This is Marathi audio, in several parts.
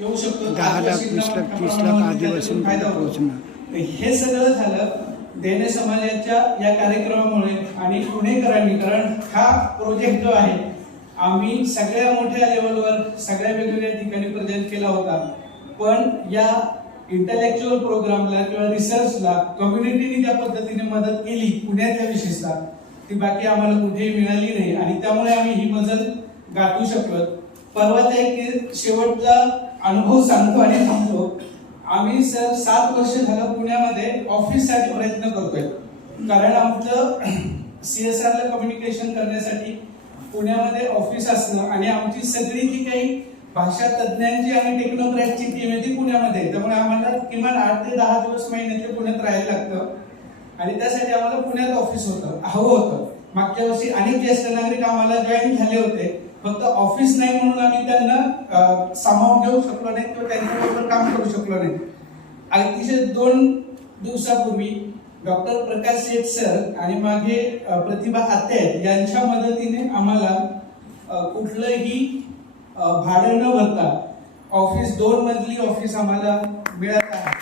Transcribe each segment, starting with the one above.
येऊ शकतो दहा लाख, वीस लाख, तीस लाख आदिवासींपर्यंत. पोहोचणार. हे सगळं झालं देणे समाजाच्या या कार्यक्रमामुळे आणि पुणेकरांनी कारण हा प्रोजेक्ट जो आहे आम्ही सगळ्या मोठ्या लेवलवर सगळ्या वेगवेगळ्या ठिकाणी प्रेझेंट केला होता पण या इंटलेक्च्युअल प्रोग्रामला किंवा रिसर्चला कम्युनिटीने ज्या पद्धतीने मदत केली पुण्यातल्या विशेषतः ती बाकी आम्हाला कुठेही मिळाली नाही आणि त्यामुळे आम्ही ही मजल गाठू शकलो परवाचा एक शेवटचा अनुभव सांगतो आणि थांबतो. आम्ही सर सात वर्ष झालं पुण्यामध्ये ऑफिससाठी प्रयत्न करतोय. कारण आमचं सीएसआर ला कम्युनिकेशन करण्यासाठी पुण्यामध्ये ऑफिस असणं आणि आमची सगळी जी काही भाषा तज्ज्ञांची आणि टेक्नोक्रॅटची टीम आहे ती पुण्यामध्ये आहे. त्यामुळे आम्हाला किमान आठ ते दहा दिवस महिन्यातले पुण्यात राहायला लागतं. आणि त्यासाठी आम्हाला पुण्यात ऑफिस होतं हवं होतं. मागच्या वर्षी अनेक ज्येष्ठ नागरिक आम्हाला जॉईन झाले होते. फक्त ऑफिस नाही म्हणून आम्ही त्यांना सामावून घेऊ शकलो नाही किंवा त्यांच्याबरोबर काम करू शकलो नाही. अतिशय दोन दिवसापूर्वी डॉक्टर प्रकाश शेठ सर आणि मागे प्रतिभा आत्या यांच्या मदतीने आम्हाला कुठलंही भाडं न भरता ऑफिस दोन मजली ऑफिस आम्हाला मिळत आहे.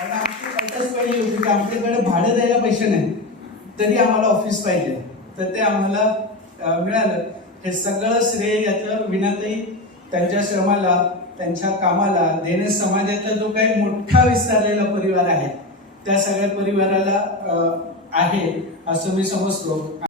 आणि आमची अटच पहिली होती की आमच्याकडे भाडं द्यायला पैसे नाही. तरी आम्हाला ऑफिस पाहिजे. तर ते आम्हाला मिळालं. हे सगळं श्रेय याचं विनातही त्यांच्या श्रमाला त्यांच्या कामाला देणे समाजाचा जो काही मोठा विस्तारलेला परिवार आहे त्या सगळ्या परिवाराला आहे असं मी समजतो.